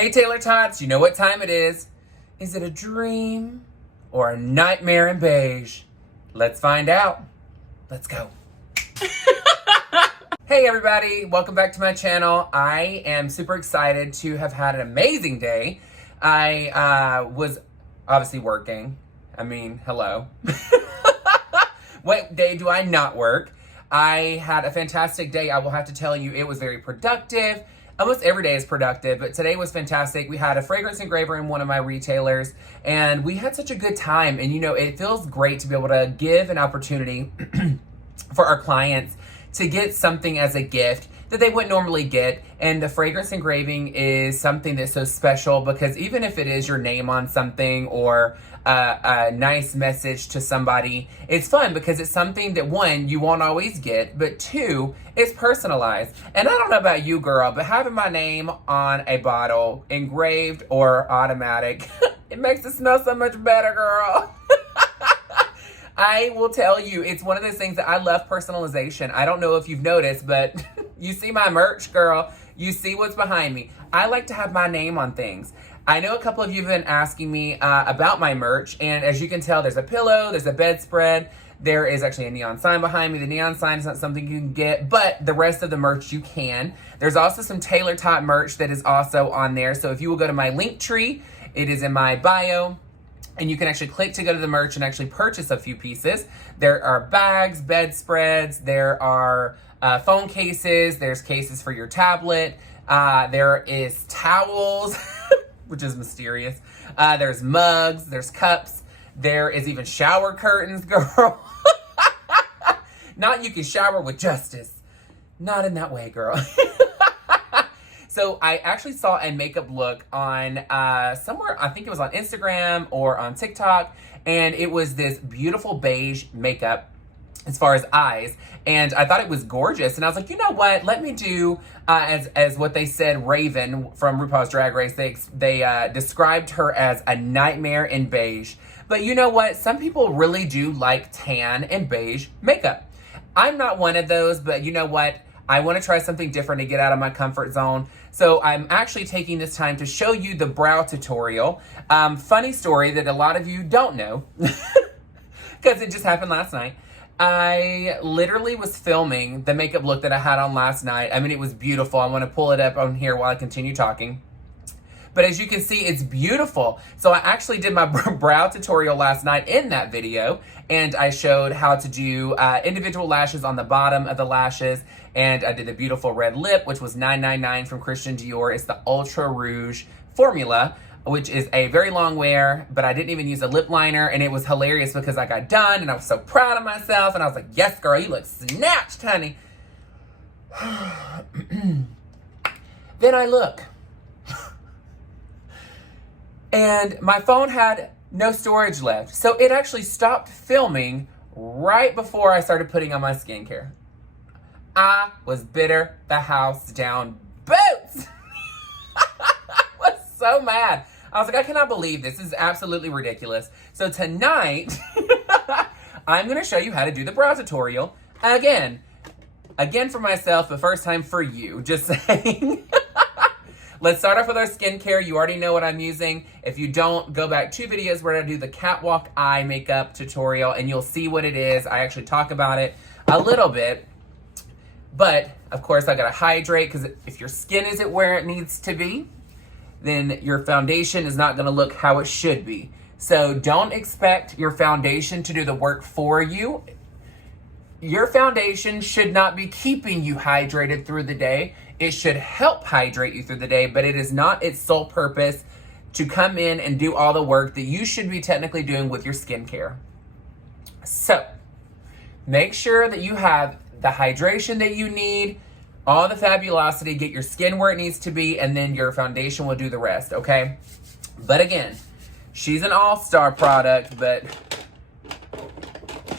Hey Taylor-tots, you know what time it is. Is it a dream or a nightmare in beige? Let's find out. Let's go. Hey everybody, welcome back to my channel. I am super excited to have had an amazing day. I was obviously working. I mean, hello. What day do I not work? I had a fantastic day. I will have to tell you, it was very productive. Almost every day is productive, but today was fantastic. We had a fragrance engraver in one of my retailers, and we had such a good time. And you know, it feels great to be able to give an opportunity for our clients to get something as a gift that they wouldn't normally get. And the fragrance engraving is something that's so special because even if it is your name on something or a nice message to somebody, it's fun because it's something that, one, you won't always get, but two, it's personalized. And I don't know about you, girl, but having my name on a bottle, engraved or automatic, it makes it smell so much better, girl. I will tell you, it's one of those things that I love personalization. I don't know if you've noticed, but you see my merch, girl. You see what's behind me. I like to have my name on things. I know a couple of you have been asking me about my merch, and as you can tell, there's a pillow, there's a bedspread, there is actually a neon sign behind me. The neon sign is not something you can get, but the rest of the merch you can. There's also some Taylor-tot merch that is also on there, so if you will go to my link tree, it is in my bio, and you can actually click to go to the merch and actually purchase a few pieces. There are bags, bedspreads, there are phone cases, there's cases for your tablet, there is towels, which is mysterious. There's mugs, there's cups, there is even shower curtains, girl. Not you can shower with justice. Not in that way, girl. So I actually saw a makeup look on somewhere, I think it was on Instagram or on TikTok, and it was this beautiful beige makeup as far as eyes, and I thought it was gorgeous, and I was like, you know what, let me do, as what they said, Raven from RuPaul's Drag Race, they described her as a nightmare in beige. But you know what, some people really do like tan and beige makeup. I'm not one of those, but you know what, I want to try something different to get out of my comfort zone. So I'm actually taking this time to show you the brow tutorial. Funny story that a lot of you don't know, because it just happened last night. I literally was filming the makeup look that I had on last night. I mean, it was beautiful. I'm going to pull it up on here while I continue talking. But as you can see, it's beautiful. So I actually did my brow tutorial last night in that video, and I showed how to do individual lashes on the bottom of the lashes, and I did the beautiful red lip, which was $9.99 from Christian Dior. It's the Ultra Rouge formula, which is a very long wear, but I didn't even use a lip liner, and it was hilarious because I got done, and I was so proud of myself, and I was like, yes, girl, you look snatched, honey. Then I look. And my phone had no storage left. So it actually stopped filming right before I started putting on my skincare. I was bitter the house down boots. I was so mad. I was like, I cannot believe this. This is absolutely ridiculous. So tonight, I'm going to show you how to do the brow tutorial again. Again for myself, but first time for you. Just saying. Let's start off with our skincare. You already know what I'm using. If you don't, go back 2 videos where I do the catwalk eye makeup tutorial, and you'll see what it is. I actually talk about it a little bit. But, of course, I gotta hydrate, because if your skin isn't where it needs to be, then your foundation is not gonna look how it should be. So don't expect your foundation to do the work for you. Your foundation should not be keeping you hydrated through the day. It should help hydrate you through the day, but it is not its sole purpose to come in and do all the work that you should be technically doing with your skincare. So, make sure that you have the hydration that you need, all the fabulosity, get your skin where it needs to be, and then your foundation will do the rest, okay? But again, she's an all-star product, but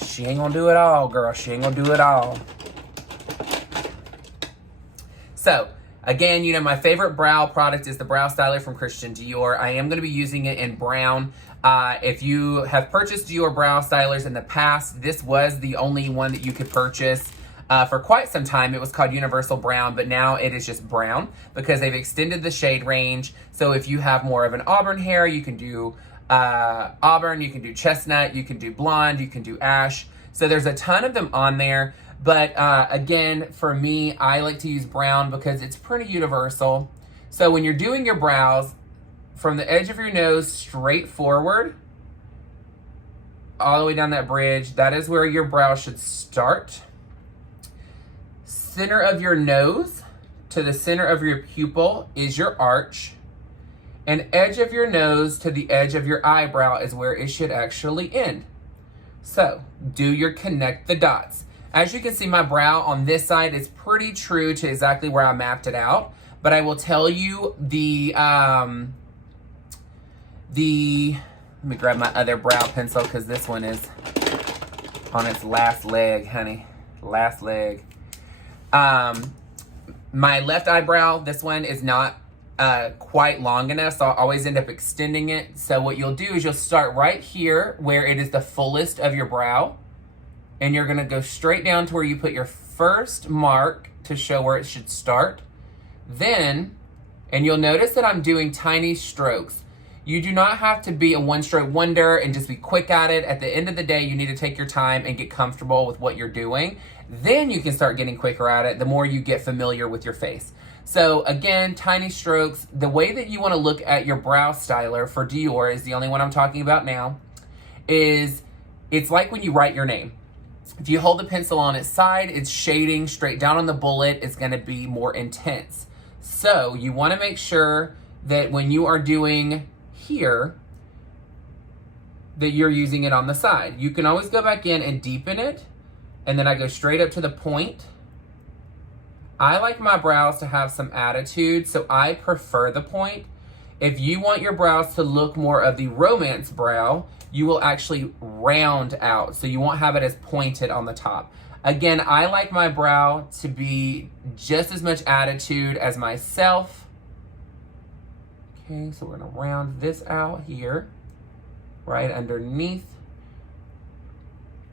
she ain't gonna do it all, girl. She ain't gonna do it all. So, again, you know, my favorite brow product is the Brow Styler from Christian Dior. I am going to be using it in brown. If you have purchased Dior brow stylers in the past, this was the only one that you could purchase For quite some time, it was called Universal Brown, but now it is just brown because they've extended the shade range. So if you have more of an auburn hair, you can do auburn, you can do chestnut, you can do blonde, you can do ash. So there's a ton of them on there. But again, for me, I like to use brown because it's pretty universal. So when you're doing your brows, from the edge of your nose straight forward, all the way down that bridge, that is where your brow should start. Center of your nose to the center of your pupil is your arch. And edge of your nose to the edge of your eyebrow is where it should actually end. So, do your connect the dots. As you can see, my brow on this side is pretty true to exactly where I mapped it out. But I will tell you let me grab my other brow pencil because this one is on its last leg, honey. Last leg. My left eyebrow, this one is not quite long enough, so I'll always end up extending it. So what you'll do is you'll start right here where it is the fullest of your brow, and you're gonna go straight down to where you put your first mark to show where it should start. Then, and you'll notice that I'm doing tiny strokes. You do not have to be a one-stroke wonder and just be quick at it. At the end of the day, you need to take your time and get comfortable with what you're doing. Then you can start getting quicker at it the more you get familiar with your face. So again, tiny strokes. The way that you want to look at your brow styler for Dior is the only one I'm talking about now, is it's like when you write your name. If you hold the pencil on its side, it's shading straight down on the bullet. It's going to be more intense. So you want to make sure that when you are doing here, that you're using it on the side. You can always go back in and deepen it, and then I go straight up to the point. I like my brows to have some attitude, so I prefer the point. If you want your brows to look more of the romance brow, you will actually round out, so you won't have it as pointed on the top. Again, I like my brow to be just as much attitude as myself. Okay, so we're gonna round this out here, right underneath,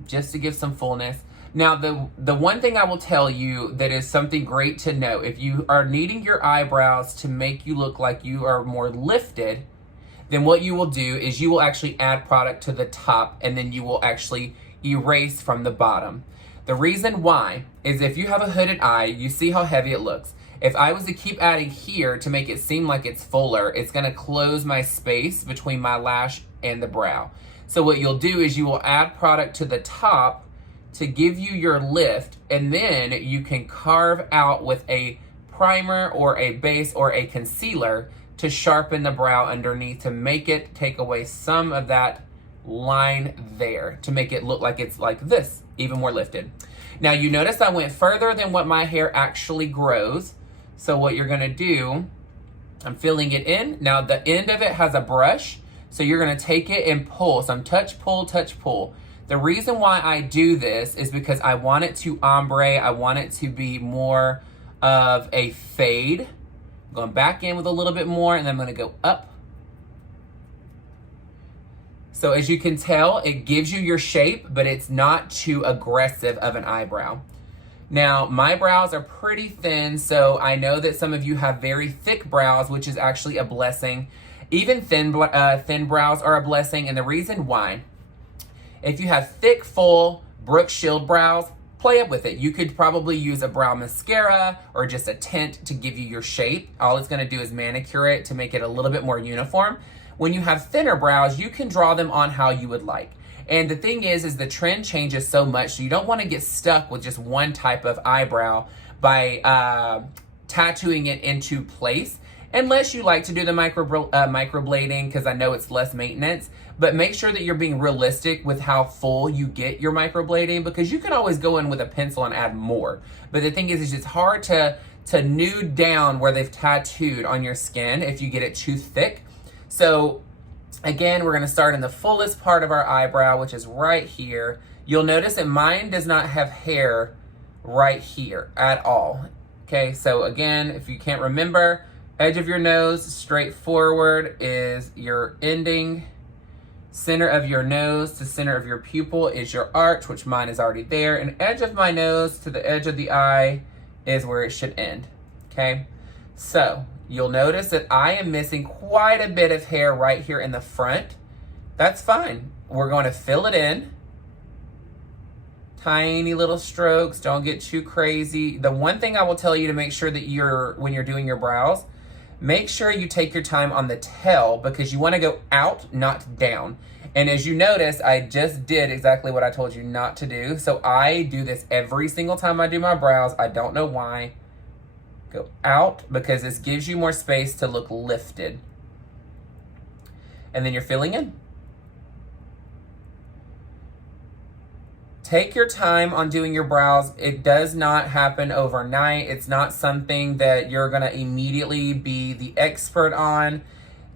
just to give some fullness. Now, the one thing I will tell you that is something great to know, if you are needing your eyebrows to make you look like you are more lifted, then what you will do is you will actually add product to the top, and then you will actually erase from the bottom. The reason why is if you have a hooded eye, you see how heavy it looks. If I was to keep adding here to make it seem like it's fuller, it's gonna close my space between my lash and the brow. So what you'll do is you will add product to the top to give you your lift, and then you can carve out with a primer or a base or a concealer to sharpen the brow underneath, to make it take away some of that line there, to make it look like it's like this, even more lifted. Now you notice I went further than what my hair actually grows. So what you're gonna do, I'm filling it in. Now the end of it has a brush, so you're gonna take it and pull. So I'm touch, pull, touch, pull. The reason why I do this is because I want it to ombre. I want it to be more of a fade. I'm going back in with a little bit more, and then I'm gonna go up. So as you can tell, it gives you your shape, but it's not too aggressive of an eyebrow. Now, my brows are pretty thin, so I know that some of you have very thick brows, which is actually a blessing. Even thin brows are a blessing, and the reason why, if you have thick, full Brooke Shield brows, play up with it. You could probably use a brow mascara or just a tint to give you your shape. All it's gonna do is manicure it to make it a little bit more uniform. When you have thinner brows, you can draw them on how you would like. And the thing is the trend changes so much, so you don't want to get stuck with just one type of eyebrow by tattooing it into place, unless you like to do the microblading, because I know it's less maintenance. But make sure that you're being realistic with how full you get your microblading, because you can always go in with a pencil and add more. But the thing is it's hard to nude down where they've tattooed on your skin if you get it too thick. So again, we're gonna start in the fullest part of our eyebrow, which is right here. You'll notice that mine does not have hair right here at all. Okay, so again, if you can't remember, edge of your nose straight forward is your ending. Center of your nose to center of your pupil is your arch, which mine is already there. And edge of my nose to the edge of the eye is where it should end, okay? So you'll notice that I am missing quite a bit of hair right here in the front. That's fine. We're going to fill it in. Tiny little strokes, don't get too crazy. The one thing I will tell you to make sure that when you're doing your brows, make sure you take your time on the tail because you want to go out, not down. And as you notice, I just did exactly what I told you not to do. So I do this every single time I do my brows. I don't know why. Go out because this gives you more space to look lifted. And then you're filling in. Take your time on doing your brows. It does not happen overnight. It's not something that you're gonna immediately be the expert on.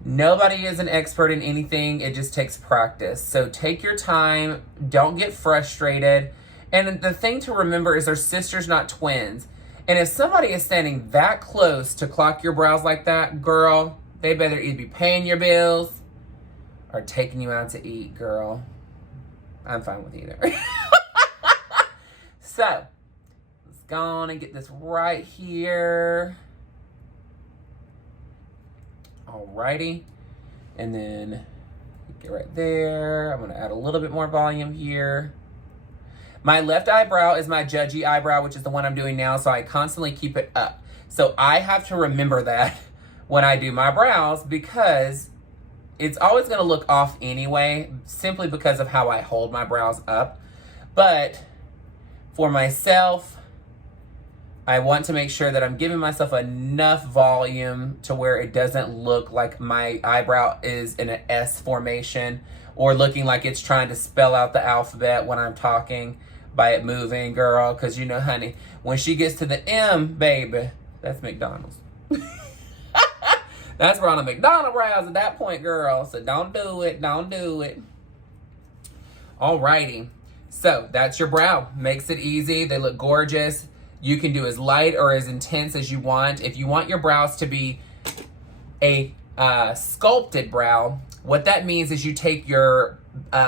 Nobody is an expert in anything. It just takes practice. So take your time. Don't get frustrated. And the thing to remember is they're sisters, not twins. And if somebody is standing that close to clock your brows like that, girl, they better either be paying your bills or taking you out to eat, girl. I'm fine with either. So, let's go on and get this right here. Alrighty. And then get right there. I'm gonna add a little bit more volume here. My left eyebrow is my judgy eyebrow, which is the one I'm doing now, so I constantly keep it up. So I have to remember that when I do my brows because it's always gonna look off anyway, simply because of how I hold my brows up. But for myself, I want to make sure that I'm giving myself enough volume to where it doesn't look like my eyebrow is in an S formation or looking like it's trying to spell out the alphabet when I'm talking by it moving, girl. Because you know, honey, when she gets to the M, baby, that's McDonald's. That's Ronald McDonald brows at that point, girl. So don't do it. Don't do it. Alrighty. So that's your brow. Makes it easy. They look gorgeous. You can do as light or as intense as you want. If you want your brows to be a sculpted brow, what that means is you take your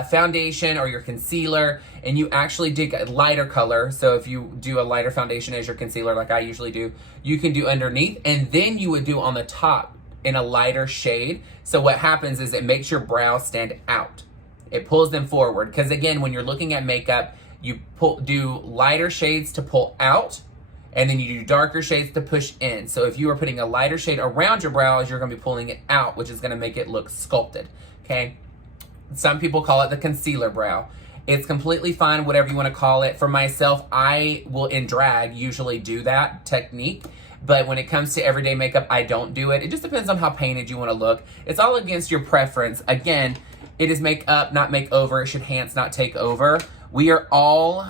foundation or your concealer and you actually dig a lighter color. So if you do a lighter foundation as your concealer, like I usually do, you can do underneath and then you would do on the top in a lighter shade. So what happens is it makes your brows stand out. It pulls them forward. Because again, when you're looking at makeup, you do lighter shades to pull out, and then you do darker shades to push in. So if you are putting a lighter shade around your brows, you're gonna be pulling it out, which is gonna make it look sculpted, okay? Some people call it the concealer brow. It's completely fine, whatever you wanna call it. For myself, I will, in drag, usually do that technique. But when it comes to everyday makeup, I don't do it. It just depends on how painted you wanna look. It's all against your preference. Again, it is makeup, not makeover. It should enhance, not take over. We are all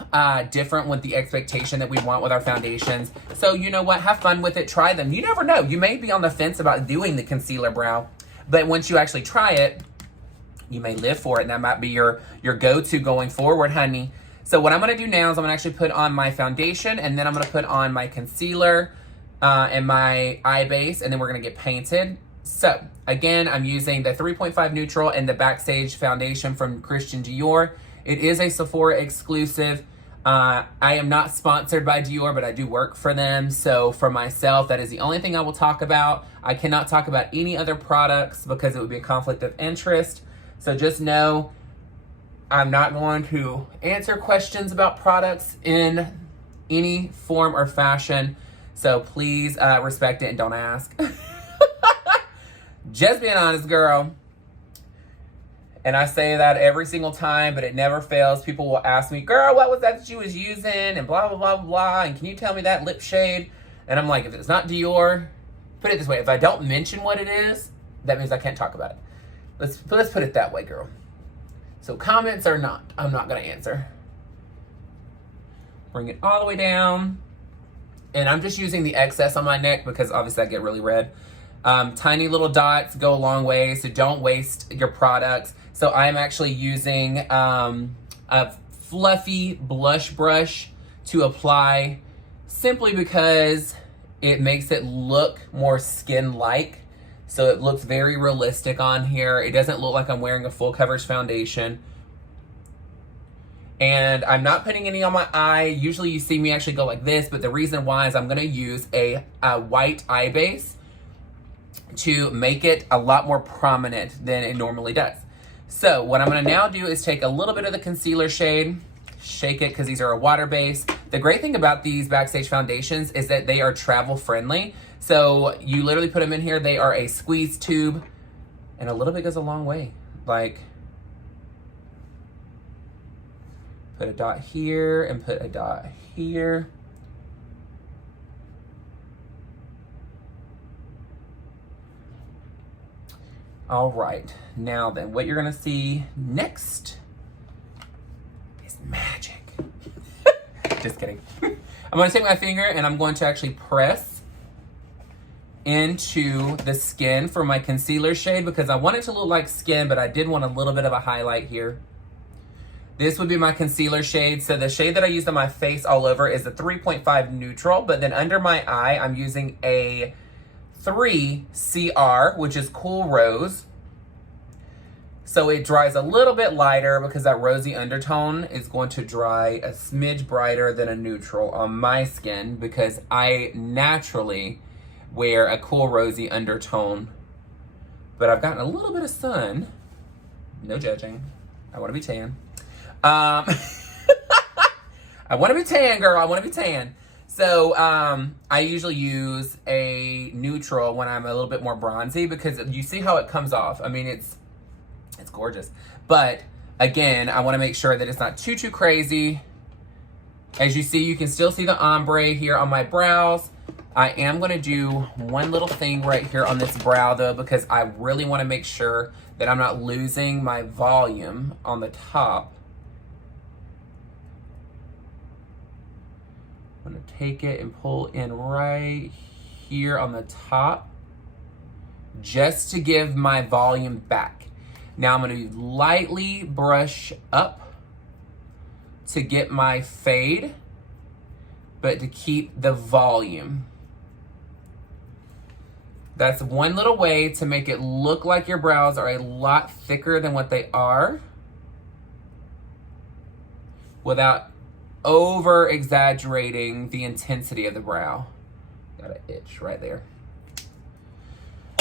different with the expectation that we want with our foundations. So you know what? Have fun with it. Try them. You never know. You may be on the fence about doing the concealer brow, but once you actually try it, you may live for it, and that might be your go-to going forward, honey. So what I'm going to do now is I'm going to actually put on my foundation, and then I'm going to put on my concealer and my eye base, and then we're going to get painted. So again, I'm using the 3.5 neutral and the Backstage foundation from Christian Dior. It is a Sephora exclusive. I am not sponsored by Dior, but I do work for them. So for myself, that is the only thing I will talk about. I cannot talk about any other products because it would be a conflict of interest. So just know I'm not going to answer questions about products in any form or fashion. So please respect it and don't ask. Just being honest, girl. And I say that every single time, but it never fails. People will ask me, girl, what was that you was using? And blah, blah, blah, blah. And can you tell me that lip shade? And I'm like, if it's not Dior, put it this way. If I don't mention what it is, that means I can't talk about it. Let's put it that way, girl. So comments or not, I'm not going to answer. Bring it all the way down. And I'm just using the excess on my neck because obviously I get really red. Tiny little dots go a long way, so don't waste your products. So I'm actually using a fluffy blush brush to apply simply because it makes it look more skin-like. So it looks very realistic on here. It doesn't look like I'm wearing a full coverage foundation. And I'm not putting any on my eye. Usually you see me actually go like this, but the reason why is I'm gonna use a white eye base to make it a lot more prominent than it normally does. So what I'm gonna now do is take a little bit of the concealer shade, shake it because these are a water base. The great thing about these Backstage foundations is that they are travel friendly. So you literally put them in here. They are a squeeze tube, and a little bit goes a long way. Like, put a dot here and put a dot here. All right, now then, what you're gonna see next is magic. Just kidding. I'm gonna take my finger and I'm going to actually press into the skin for my concealer shade because I want it to look like skin, but I did want a little bit of a highlight here. This would be my concealer shade. So the shade that I used on my face all over is a 3.5 neutral, but then under my eye, I'm using a 3 CR, which is Cool Rose. So it dries a little bit lighter because that rosy undertone is going to dry a smidge brighter than a neutral on my skin because I naturally wear a cool rosy undertone. But I've gotten a little bit of sun. No judging. I want to be tan. I want to be tan, girl. I want to be tan. So I usually use a neutral when I'm a little bit more bronzy because you see how it comes off. I mean, it's gorgeous. But again, I want to make sure that it's not too crazy. As you see, you can still see the ombre here on my brows. I am going to do one little thing right here on this brow though, because I really want to make sure that I'm not losing my volume on the top. I'm going to take it and pull in right here on the top just to give my volume back. Now I'm going to lightly brush up to get my fade, but to keep the volume. That's one little way to make it look like your brows are a lot thicker than what they are without over exaggerating the intensity of the brow. Got an itch right there.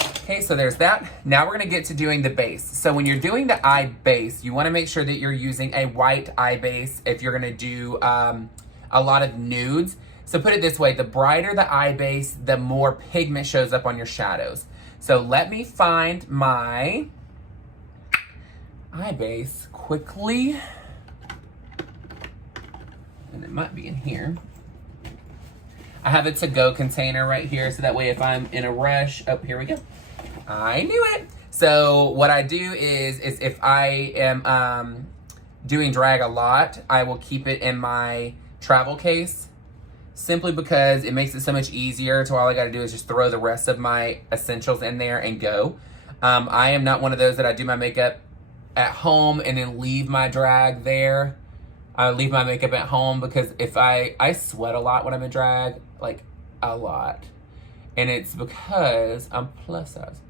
Okay, so there's that. Now we're gonna get to doing the base. So when you're doing the eye base, you wanna make sure that you're using a white eye base if you're gonna do a lot of nudes. So put it this way, the brighter the eye base, the more pigment shows up on your shadows. So let me find my eye base quickly. And it might be in here. I have a to-go container right here, so that way if I'm in a rush, oh, here we go. I knew it. So what I do is if I am doing drag a lot, I will keep it in my travel case, simply because it makes it so much easier to all I gotta do is just throw the rest of my essentials in there and go. I am not one of those that I do my makeup at home and then leave my drag there. I leave my makeup at home because if I sweat a lot when I'm in drag, like a lot. And it's because I'm plus size.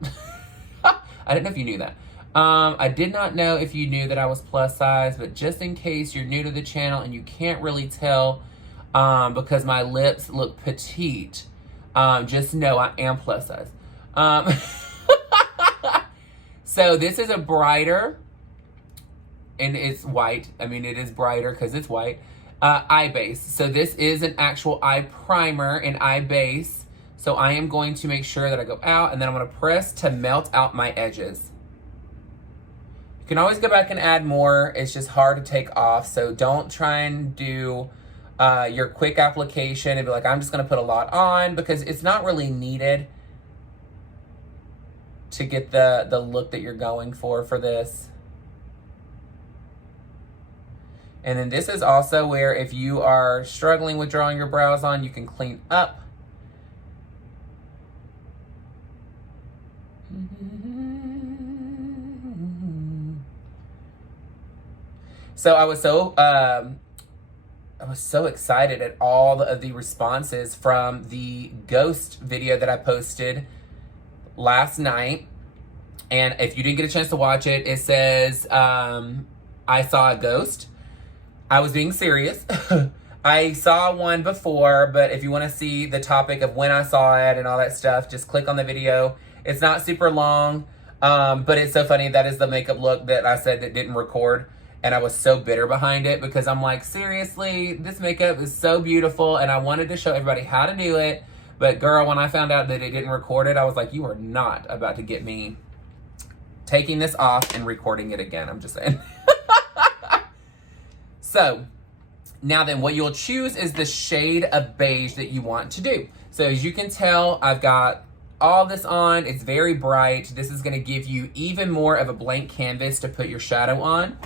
I didn't know if you knew that. I did not know if you knew that I was plus size, but just in case you're new to the channel and you can't really tell because my lips look petite, just know I am plus size. So this is a brighter, and it's white. I mean, it is brighter because it's white. Eye base. So this is an actual eye primer and eye base. So I am going to make sure that I go out, and then I'm going to press to melt out my edges. You can always go back and add more. It's just hard to take off. So don't try and do your quick application and be like, I'm just going to put a lot on, because it's not really needed to get the look that you're going for this. And then this is also where if you are struggling with drawing your brows on, you can clean up. So I was so excited at all of the responses from the ghost video that I posted last night. And if you didn't get a chance to watch it, it says, I saw a ghost. I was being serious. I saw one before, but if you want to see the topic of when I saw it and all that stuff, just click on the video. It's not super long, but it's so funny. That is the makeup look that I said that didn't record. And I was so bitter behind it because I'm like, seriously, this makeup is so beautiful. And I wanted to show everybody how to do it. But girl, when I found out that it didn't record it, I was like, you are not about to get me taking this off and recording it again. I'm just saying. So now then, what you'll choose is the shade of beige that you want to do. So as you can tell, I've got all this on. It's very bright. This is going to give you even more of a blank canvas to put your shadow on.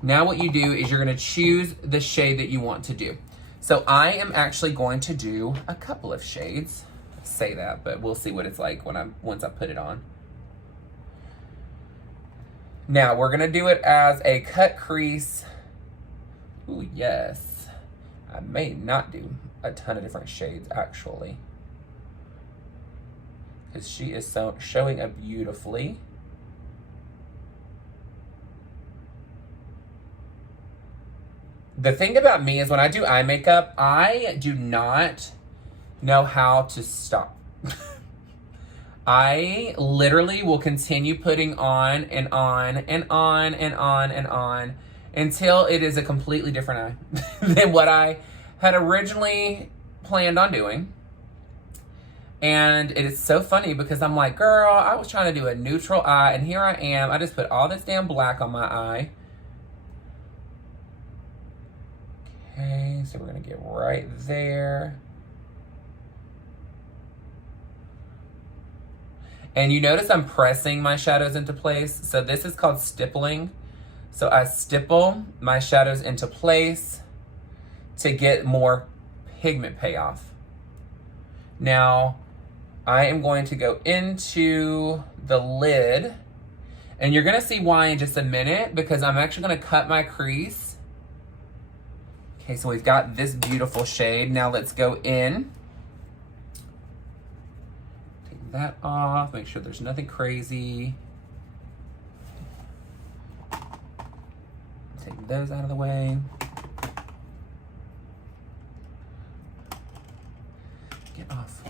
Now what you do is you're going to choose the shade that you want to do. So I am actually going to do a couple of shades. I say that, but we'll see what it's like once I put it on. Now we're going to do it as a cut crease. Ooh, yes. I may not do a ton of different shades actually, because she is showing up beautifully. The thing about me is when I do eye makeup, I do not know how to stop. I literally will continue putting on and on and on and on and on until it is a completely different eye than what I had originally planned on doing. And it is so funny because I'm like, girl, I was trying to do a neutral eye and here I am. I just put all this damn black on my eye. Okay, so we're gonna get right there. And you notice I'm pressing my shadows into place. So this is called stippling. So I stipple my shadows into place to get more pigment payoff. Now, I am going to go into the lid, and you're gonna see why in just a minute, because I'm actually gonna cut my crease. Okay, so we've got this beautiful shade. Now let's go in. Take that off, make sure there's nothing crazy. Take those out of the way. Get off.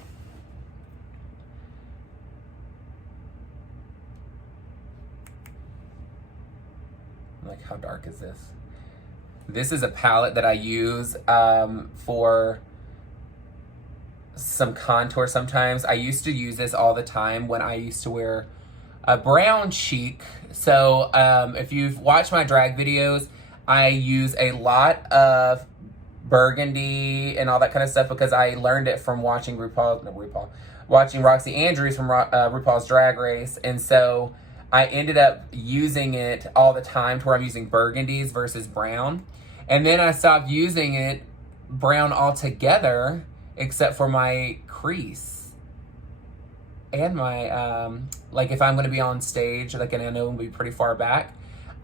Like, how dark is this? This is a palette that I use for some contour sometimes. I used to use this all the time when I used to wear a brown cheek. So if you've watched my drag videos, I use a lot of burgundy and all that kind of stuff because I learned it from watching watching Roxy Andrews from RuPaul's Drag Race. And so I ended up using it all the time to where I'm using burgundies versus brown. And then I stopped using it brown altogether, except for my crease. And my, like if I'm gonna be on stage, like, and I know I'm gonna be pretty far back,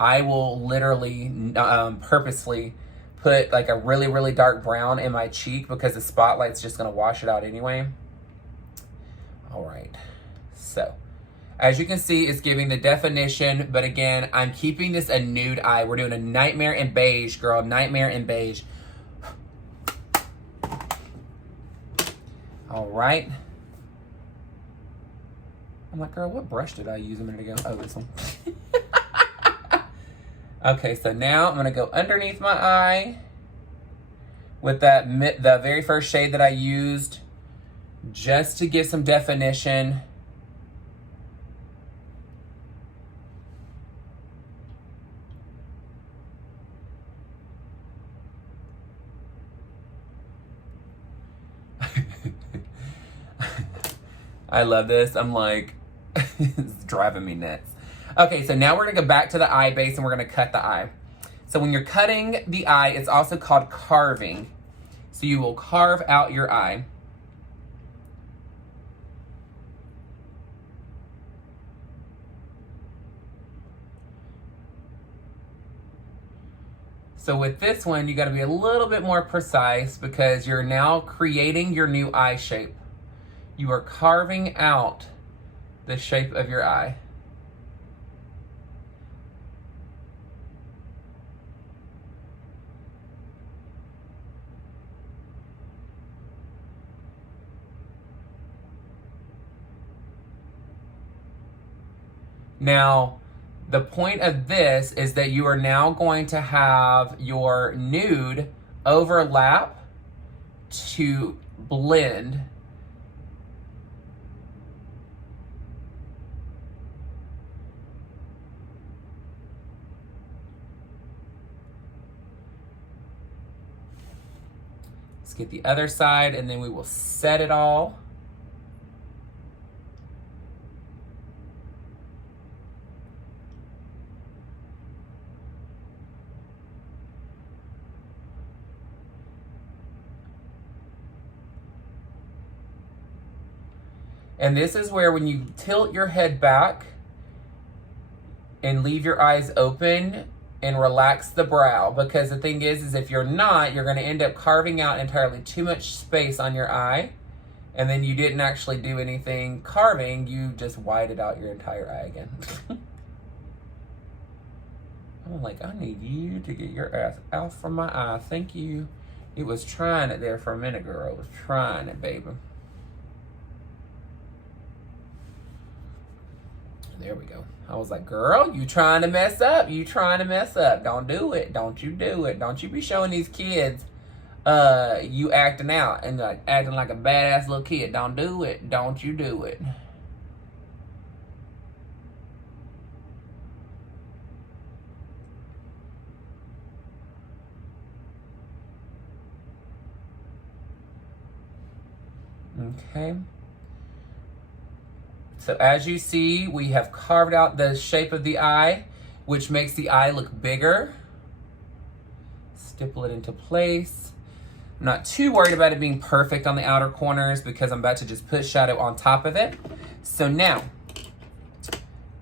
I will literally purposefully put like a really, really dark brown in my cheek because the spotlight's just gonna wash it out anyway. All right, so. As you can see, it's giving the definition, but again, I'm keeping this a nude eye. We're doing a nightmare in beige, girl, nightmare in beige. All right. I'm like, girl, what brush did I use a minute ago? Oh, this one. Okay, so now I'm gonna go underneath my eye with the very first shade that I used just to give some definition. I love this. I'm like, it's driving me nuts. Okay, so now we're gonna go back to the eye base and we're gonna cut the eye. So when you're cutting the eye, it's also called carving. So you will carve out your eye. So with this one, you gotta be a little bit more precise because you're now creating your new eye shape. You are carving out the shape of your eye. Now, the point of this is that you are now going to have your nude overlap to blend. Let's get the other side and then we will set it all. And this is where when you tilt your head back and leave your eyes open and relax the brow, because the thing is if you're not, you're going to end up carving out entirely too much space on your eye, and then you didn't actually do anything carving, you just whited out your entire eye again. I'm like, I need you to get your ass out from my eye. Thank you. It was trying it there for a minute, girl. It was trying it, baby. There we go. I was like, girl, you trying to mess up. You trying to mess up. Don't do it. Don't you do it. Don't you be showing these kids you acting out and like acting like a badass little kid. Don't do it. Don't you do it. Okay. So as you see, we have carved out the shape of the eye, which makes the eye look bigger. Stipple it into place. I'm not too worried about it being perfect on the outer corners because I'm about to just put shadow on top of it. So now,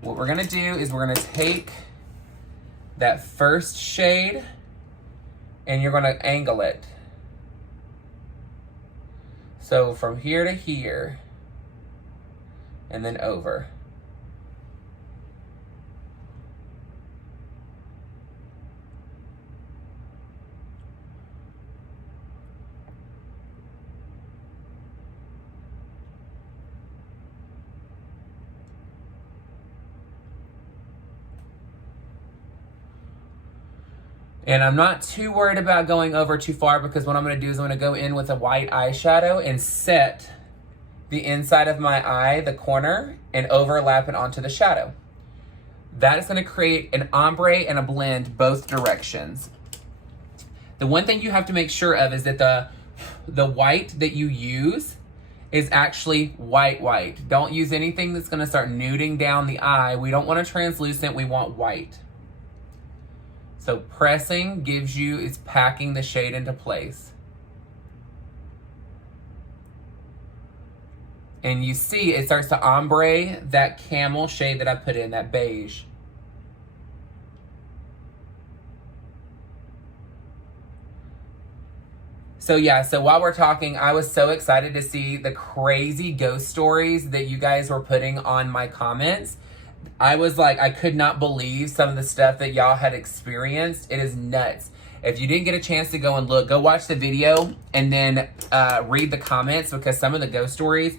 what we're gonna do is we're gonna take that first shade and you're gonna angle it. So from here to here, and then over. And I'm not too worried about going over too far because what I'm gonna do is I'm gonna go in with a white eyeshadow and set the inside of my eye, the corner, and overlap it onto the shadow. That is gonna create an ombre and a blend both directions. The one thing you have to make sure of is that the white that you use is actually white. Don't use anything that's gonna start nuding down the eye. We don't want a translucent, we want white. So pressing gives you, it's packing the shade into place. And you see it starts to ombre that camel shade that I put in, that beige. So yeah, so while we're talking, I was so excited to see the crazy ghost stories that you guys were putting on my comments. I was like, I could not believe some of the stuff that y'all had experienced. It is nuts. If you didn't get a chance to go and look, go watch the video and then read the comments because some of the ghost stories,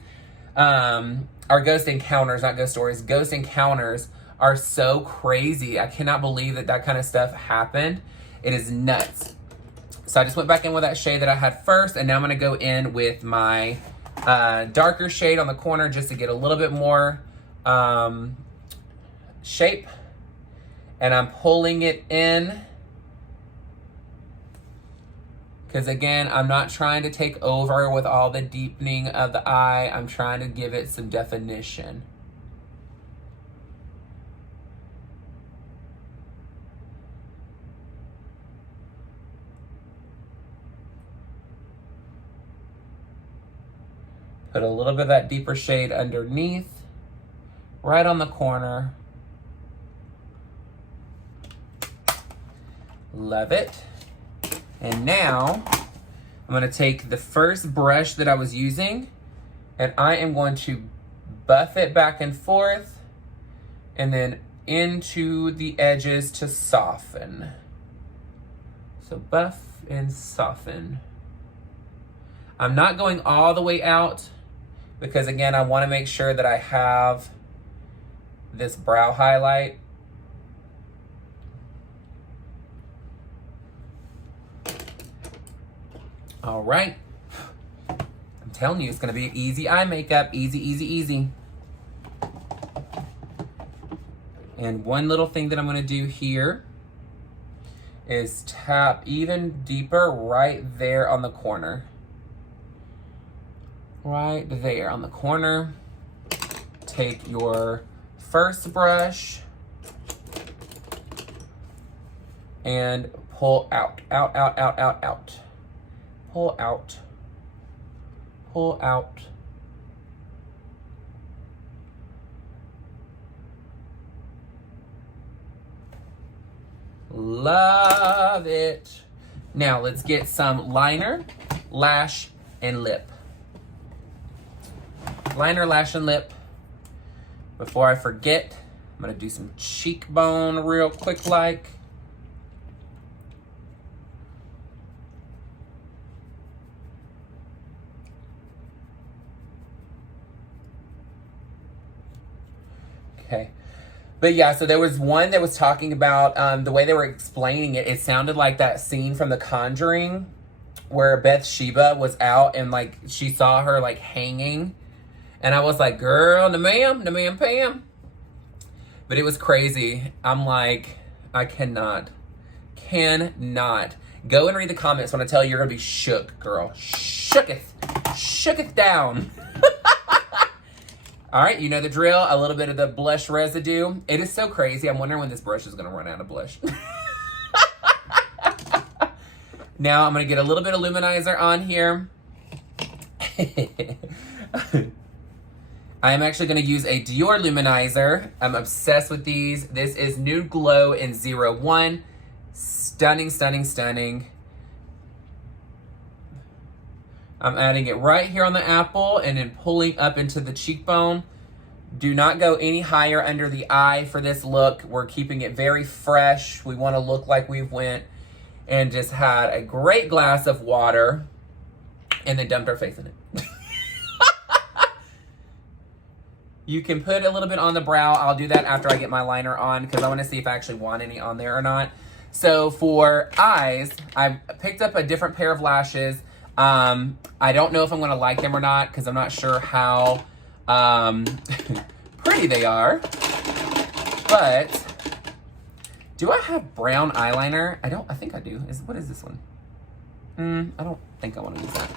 or ghost encounters, not ghost stories, ghost encounters are so crazy. I cannot believe that that kind of stuff happened. It is nuts. So I just went back in with that shade that I had first, and now I'm gonna go in with my darker shade on the corner just to get a little bit more shape. And I'm pulling it in because again, I'm not trying to take over with all the deepening of the eye. I'm trying to give it some definition. Put a little bit of that deeper shade underneath, right on the corner. Love it. And now I'm gonna take the first brush that I was using And I am going to buff it back and forth and then into the edges to soften. So buff and soften. I'm not going all the way out because again, I want to make sure that I have this brow highlight. All right. I'm telling you, it's going to be easy eye makeup. Easy, easy, easy. And one little thing that I'm going to do here is tap even deeper right there on the corner. Right there on the corner. Take your first brush and pull out, out, out, out, out, out. Pull out. Pull out. Love it. Now let's get some liner, lash, and lip. Liner, lash, and lip. Before I forget, I'm gonna do some cheekbone real quick like. Okay. But yeah, so there was one that was talking about the way they were explaining it. It sounded like that scene from The Conjuring where Bathsheba was out and like she saw her like hanging. And I was like, girl, the ma'am, Pam. But it was crazy. I'm like, I cannot. Go and read the comments when I tell you you're going to be shook, girl. Shooketh down. All right, you know the drill. A little bit of the blush residue. It is so crazy. I'm wondering when this brush is going to run out of blush. Now I'm going to get a little bit of luminizer on here. I am actually going to use a Dior luminizer. I'm obsessed with these. This is Nude Glow in 01. Stunning, stunning, stunning. I'm adding it right here on the apple and then pulling up into the cheekbone. Do not go any higher under the eye for this look. We're keeping it very fresh. We want to look like we went and just had a great glass of water and then dumped our face in it. You can put a little bit on the brow. I'll do that after I get my liner on because I want to see if I actually want any on there or not. So for eyes, I picked up a different pair of lashes. I don't know if I'm going to like them or not because I'm not sure how pretty they are. But do I have brown eyeliner? I think I do. What is this one? I don't think I want to use that.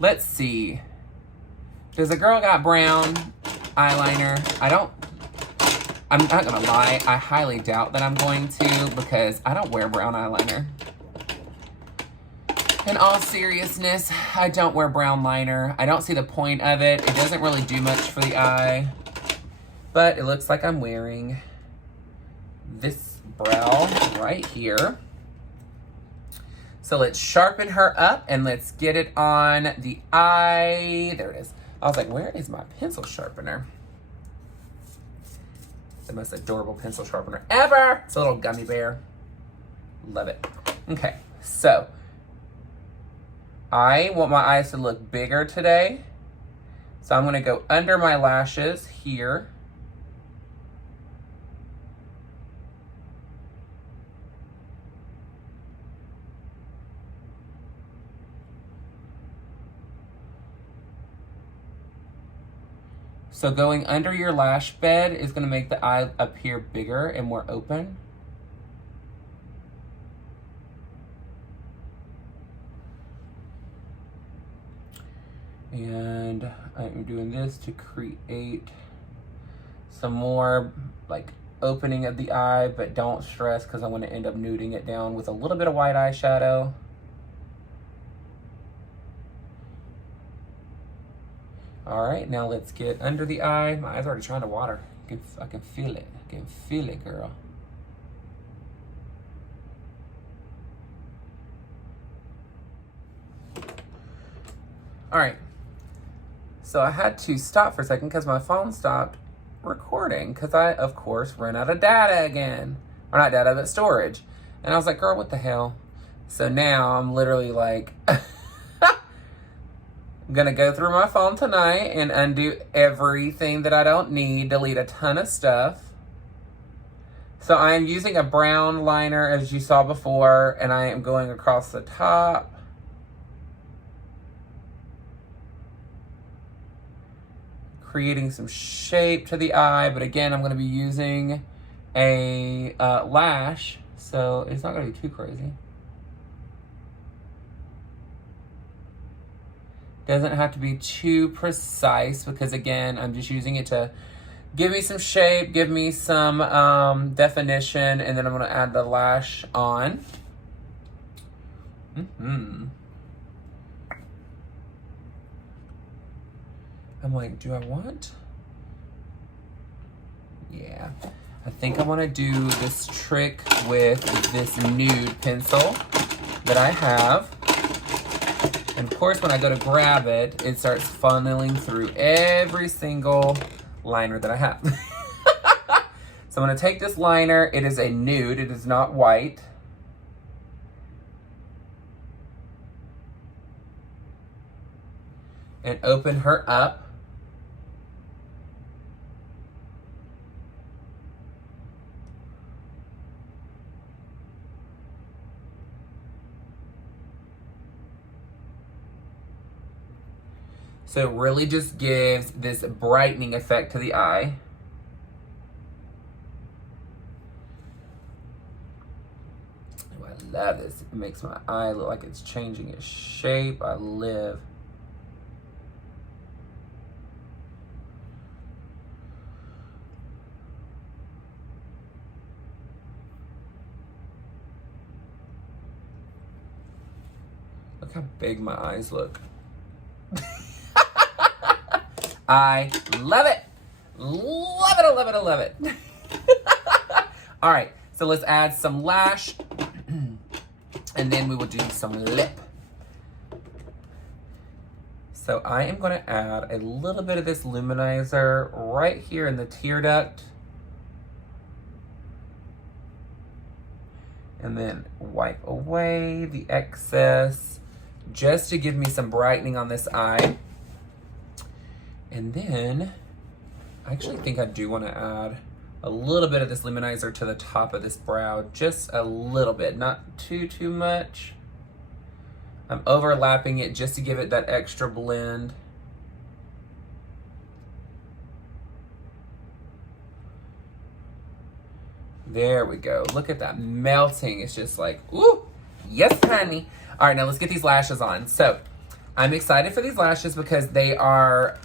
Let's see. Does a girl got brown eyeliner? I'm not gonna lie, I highly doubt that I'm going to because I don't wear brown eyeliner. In all seriousness, I don't wear brown liner. I don't see the point of it. It doesn't really do much for the eye. But it looks like I'm wearing this brow right here. So let's sharpen her up and let's get it on the eye. There it is. I was like, where is my pencil sharpener? The most adorable pencil sharpener ever. It's a little gummy bear. Love it. Okay, so I want my eyes to look bigger today. So I'm gonna go under my lashes here. So going under your lash bed is going to make the eye appear bigger and more open. And I'm doing this to create some more like opening of the eye, but don't stress because I'm going to end up nuding it down with a little bit of white eyeshadow. All right, now let's get under the eye. My eye's already trying to water. I can feel it. I can feel it, girl. All right, So I had to stop for a second because my phone stopped recording because I, of course, ran out of data again. Or not data, but storage. And I was like, girl, what the hell? So now I'm literally like, gonna go through my phone tonight and undo everything that I don't need, delete a ton of stuff. So I am using a brown liner as you saw before, and I am going across the top. Creating some shape to the eye, but again, I'm gonna be using a lash, so it's not gonna be too crazy. Doesn't have to be too precise because again, I'm just using it to give me some shape, give me some definition, and then I'm gonna add the lash on. I'm like, do I want? Yeah. I think I want to do this trick with this nude pencil that I have. And of course, when I go to grab it, it starts funneling through every single liner that I have. So I'm going to take this liner. It is a nude. It is not white. And open her up. So it really just gives this brightening effect to the eye. Oh, I love this. It makes my eye look like it's changing its shape. I live. Look how big my eyes look. I love it. Love it, I love it, I love it. All right, so let's add some lash and then we will do some lip. So I am gonna add a little bit of this luminizer right here in the tear duct. And then wipe away the excess just to give me some brightening on this eye. And then, I actually think I do want to add a little bit of this luminizer to the top of this brow. Just a little bit, not too much. I'm overlapping it just to give it that extra blend. There we go. Look at that melting. It's just like, ooh, yes, honey. All right, now let's get these lashes on. So, I'm excited for these lashes because they're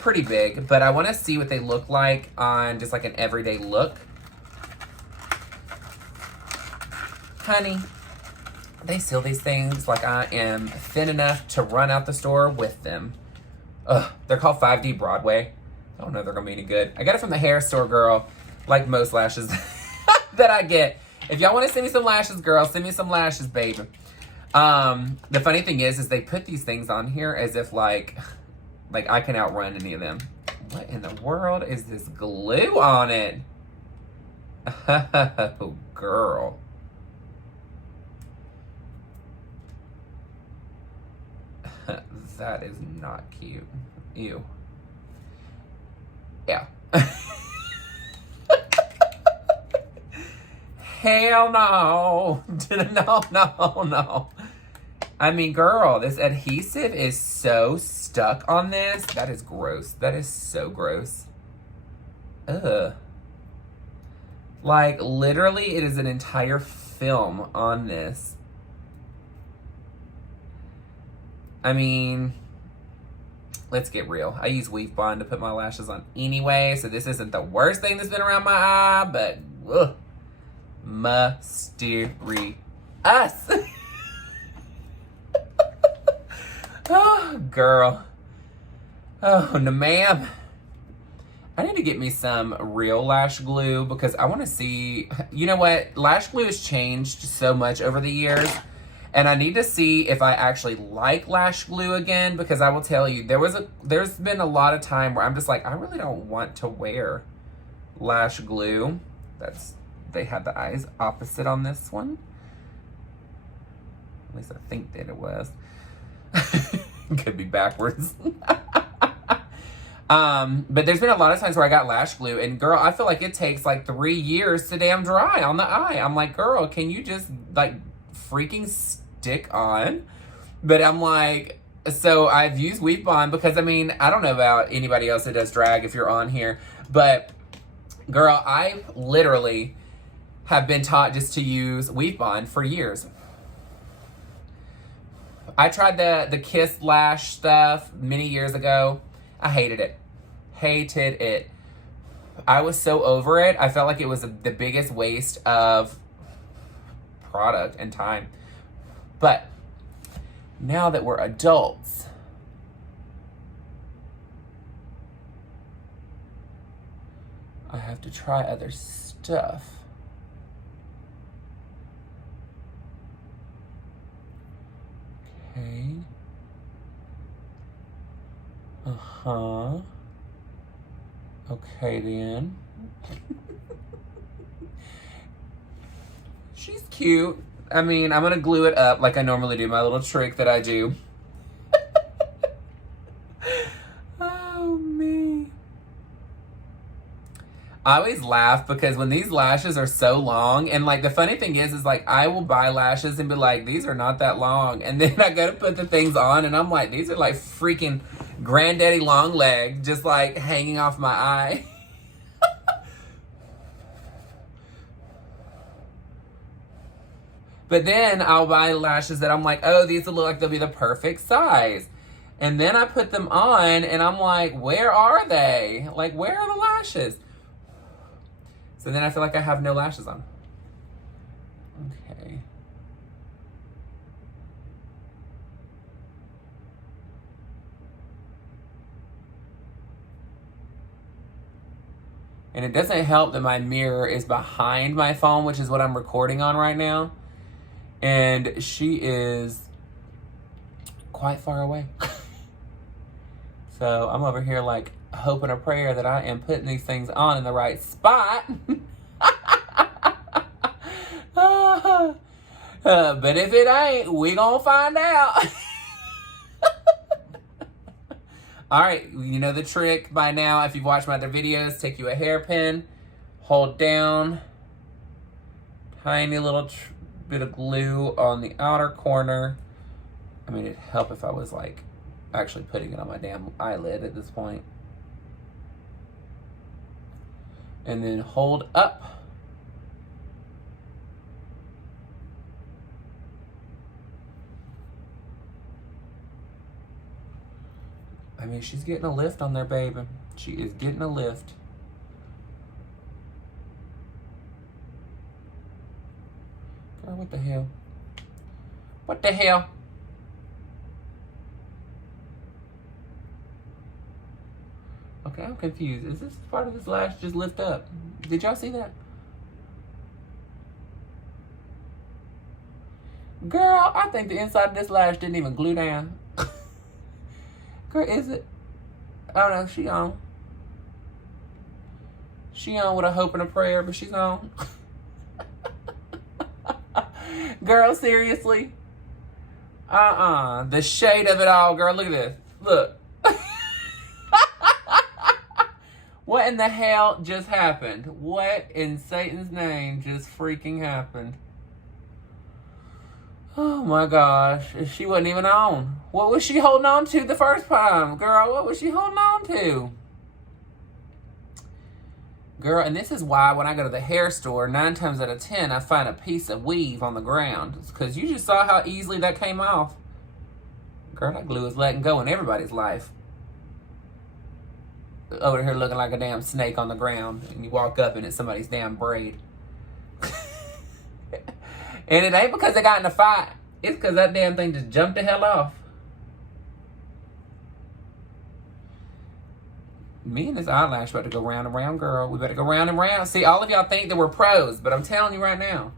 pretty big, but I want to see what they look like on just like an everyday look. Honey, they seal these things like I am thin enough to run out the store with them. Ugh, they're called 5D Broadway. I don't know if they're gonna be any good. I got it from the hair store, girl, like most lashes that I get. If y'all want to send me some lashes, girl, send me some lashes, baby. The funny thing is they put these things on here as if like I can outrun any of them. What in the world is this glue on it? Oh, girl. That is not cute. Ew. Yeah. Hell no. No. I mean, girl, this adhesive is so stuck on this. That is gross. That is so gross. Ugh. Like, literally, it is an entire film on this. I mean, let's get real. I use Weave Bond to put my lashes on anyway, so this isn't the worst thing that's been around my eye, but ugh. Mysterious. Oh, girl. Oh, no, ma'am. I need to get me some real lash glue because I want to see, you know what? Lash glue has changed so much over the years. And I need to see if I actually like lash glue again, because I will tell you, there's been a lot of time where I'm just like, I really don't want to wear lash glue. They had the eyes opposite on this one. At least I think that it was. Could be backwards. But there's been a lot of times where I got lash glue, and girl, I feel like it takes like 3 years to damn dry on the eye. I'm like, girl, can you just like freaking stick on? But I'm like, so I've used Weave Bond because, I mean, I don't know about anybody else that does drag if you're on here, but girl, I literally have been taught just to use Weave Bond for years. I tried the Kiss lash stuff many years ago. I hated it. Hated it. I was so over it. I felt like it was the biggest waste of product and time. But now that we're adults, I have to try other stuff. Okay. Uh-huh. Okay, then. She's cute. I mean, I'm gonna glue it up like I normally do, my little trick that I do. Oh, me. I always laugh because when these lashes are so long, and like the funny thing is like I will buy lashes and be like, these are not that long. And then I go to put the things on and I'm like, these are like freaking granddaddy long leg, just like hanging off my eye. But then I'll buy lashes that I'm like, oh, these will look like they'll be the perfect size. And then I put them on and I'm like, where are they? Like, where are the lashes? So then I feel like I have no lashes on. Okay. And it doesn't help that my mirror is behind my phone, which is what I'm recording on right now. And she is quite far away. So I'm over here like hoping a prayer that I am putting these things on in the right spot. But if it ain't, we gonna find out. All right, you know the trick by now. If you've watched my other videos, take you a hairpin, hold down, tiny little bit of glue on the outer corner. I mean, it'd help if I was like actually putting it on my damn eyelid at this point. And then hold up. I mean, she's getting a lift on there, baby. She is getting a lift. Girl, what the hell? What the hell? Okay, I'm confused. Is this part of this lash just lift up? Did y'all see that? Girl, I think the inside of this lash didn't even glue down. Girl, is it? Oh no, she on. She on with a hope and a prayer, but she's on. Girl, seriously? The shade of it all, girl. Look at this. Look. What in the hell just happened? What in Satan's name just freaking happened? Oh my gosh. She wasn't even on. What was she holding on to the first time? Girl, what was she holding on to? Girl, and this is why when I go to the hair store, 9 times out of 10, I find a piece of weave on the ground. It's because you just saw how easily that came off. Girl, that glue is letting go in everybody's life. Over here looking like a damn snake on the ground. And you walk up and it's somebody's damn braid. And it ain't because they got in a fight. It's because that damn thing just jumped the hell off. Me and this eyelash about to go round and round, girl. We better go round and round. See, all of y'all think that we're pros, but I'm telling you right now,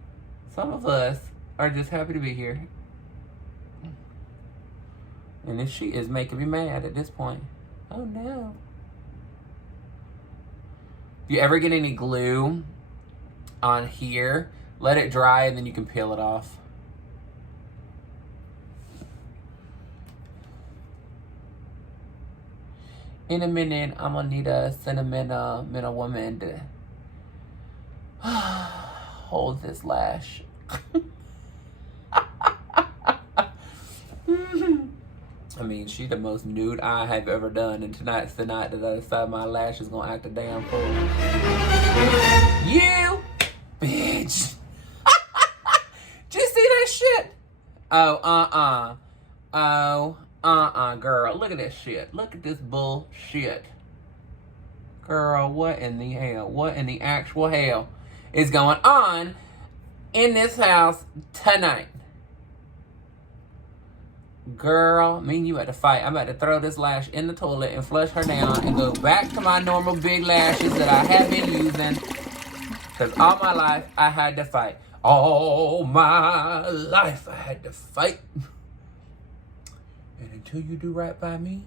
some of us are just happy to be here. And this sheet is making me mad at this point. Oh no. If you ever get any glue on here, let it dry and then you can peel it off. In a minute, I'm gonna need a sentimental woman to hold this lash. I mean, she the most nude I have ever done, and tonight's the night that I decide my lash is gonna act a damn fool. You bitch. Did you see that shit? Oh, girl. Look at this shit. Look at this bullshit. Girl, what in the hell? What in the actual hell is going on in this house tonight? Girl, me and you about to fight. I'm about to throw this lash in the toilet and flush her down and go back to my normal big lashes that I have been using. Because all my life, I had to fight. All my life, I had to fight. And until you do right by me.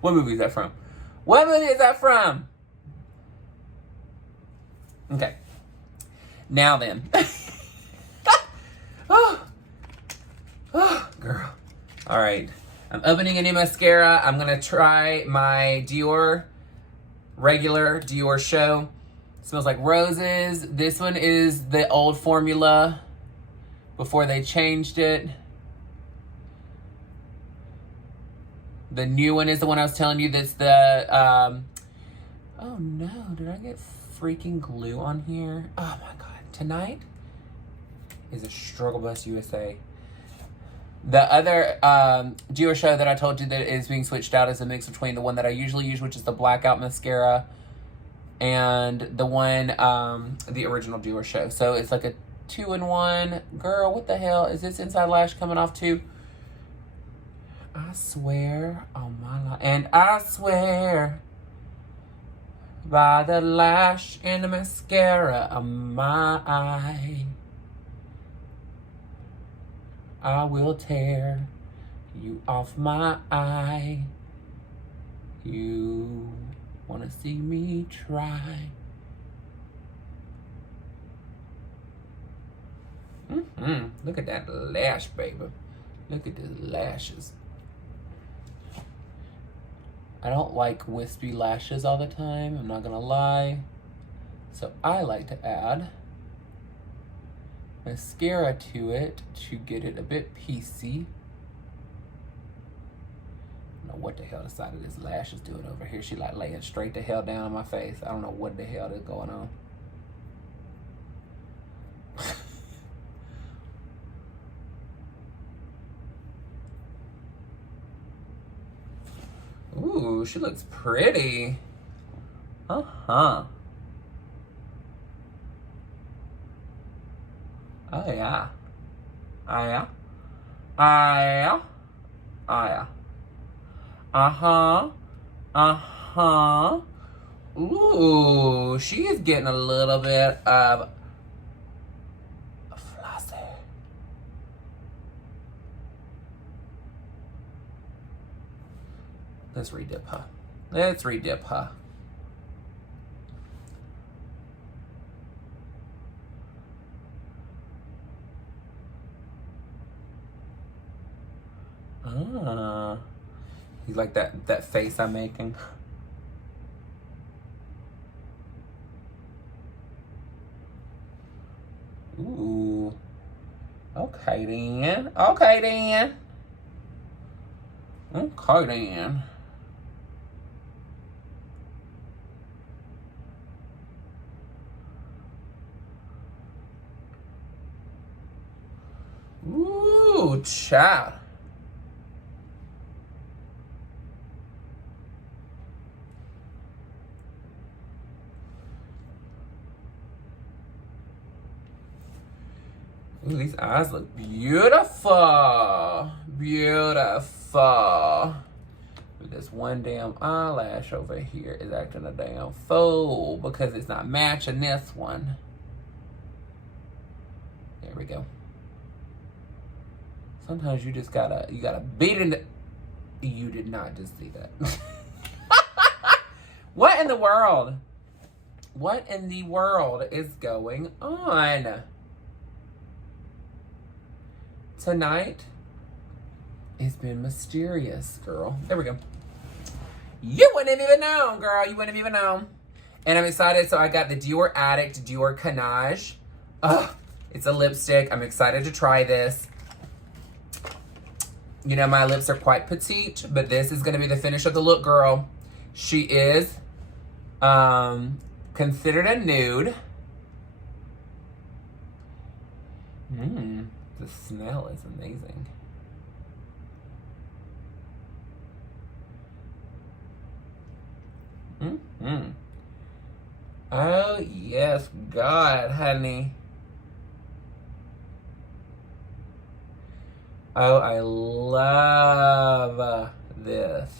What movie is that from? What movie is that from? Okay. Now then. Oh, girl. All right. I'm opening a new mascara. I'm going to try my Dior, regular Dior Show. It smells like roses. This one is the old formula before they changed it. The new one is the one I was telling you that's the, oh no, did I get freaking glue on here? Oh my God. Tonight is a struggle bus USA. The other Dior Show that I told you that is being switched out is a mix between the one that I usually use, which is the blackout mascara, and the one, the original Dior Show. So it's like a 2-in-1. Girl, what the hell? Is this inside lash coming off too? I swear on my life. And I swear by the lash and the mascara on my eye, I will tear you off my eye. You wanna see me try? Look at that lash, baby. Look at the lashes. I don't like wispy lashes all the time, I'm not gonna lie. So I like to add mascara to it to get it a bit piecey. I don't know what the hell the side of this lash is doing over here. She like laying straight the hell down on my face. I don't know what the hell is going on. Ooh, she looks pretty. Uh-huh. Oh yeah. Oh yeah. Oh yeah. Oh yeah. Uh-huh. Uh-huh. Ooh, she is getting a little bit of flossy. Let's redip her. Let's redip her. Ah. You like that face I'm making? Ooh. Okay then. Okay then. Okay then. Ooh, child. Ooh, these eyes look beautiful. Beautiful. But this one damn eyelash over here is acting a damn fool because it's not matching this one. There we go. Sometimes you just gotta beat it. You did not just see that. What in the world? What in the world is going on? Tonight, it's been mysterious, girl. There we go. You wouldn't have even known, girl. You wouldn't have even known. And I'm excited. So I got the Dior Addict Dior Canage. It's a lipstick. I'm excited to try this. You know, my lips are quite petite, but this is going to be the finish of the look, girl. She is considered a nude. The smell is amazing. Oh, yes, God, honey. Oh, I love this.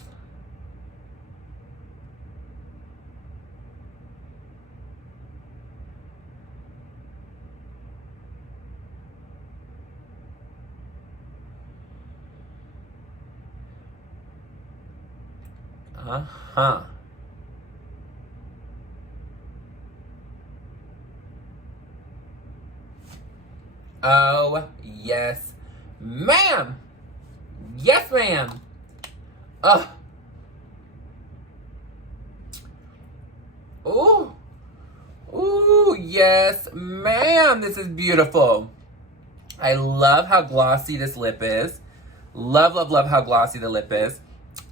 Oh, yes, ma'am. Yes, ma'am. Ooh. Ooh, yes, ma'am. This is beautiful. I love how glossy this lip is. Love, love, love how glossy the lip is.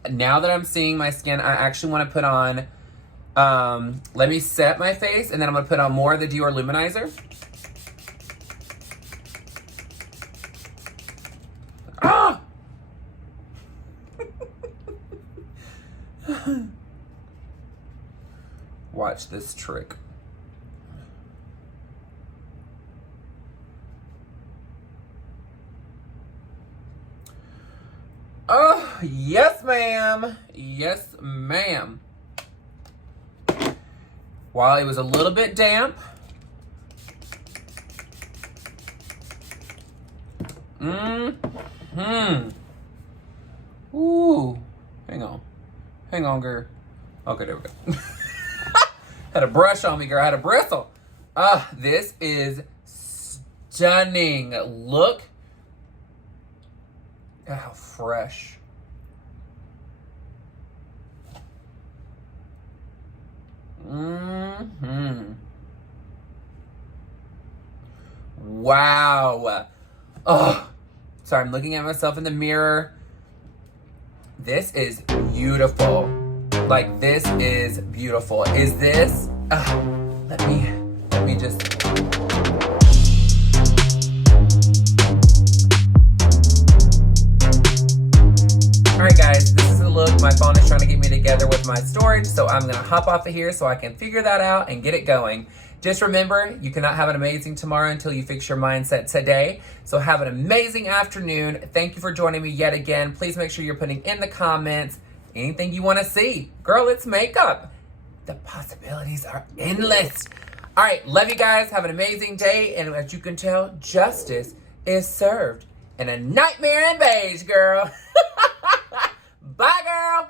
Now that I'm seeing my skin, I actually want to put on, let me set my face, and then I'm going to put on more of the Dior Luminizer. Ah! Watch this trick. Oh, yes, ma'am. Yes, ma'am. While it was a little bit damp, ooh, hang on, girl. Okay, there we go. Had a brush on me, girl. I had a bristle. This is stunning. Look at how fresh. Wow. Oh, sorry, I'm looking at myself in the mirror. This is beautiful. Like, this is beautiful. Is this? Let me just. Alright guys, this is the look. My phone is trying to get me together with my storage, so I'm gonna hop off of here so I can figure that out and get it going. Just remember, you cannot have an amazing tomorrow until you fix your mindset today. So have an amazing afternoon. Thank you for joining me yet again. Please make sure you're putting in the comments anything you want to see. Girl, it's makeup. The possibilities are endless. All right, love you guys. Have an amazing day. And as you can tell, justice is served. And a nightmare in beige, girl. Bye, girl.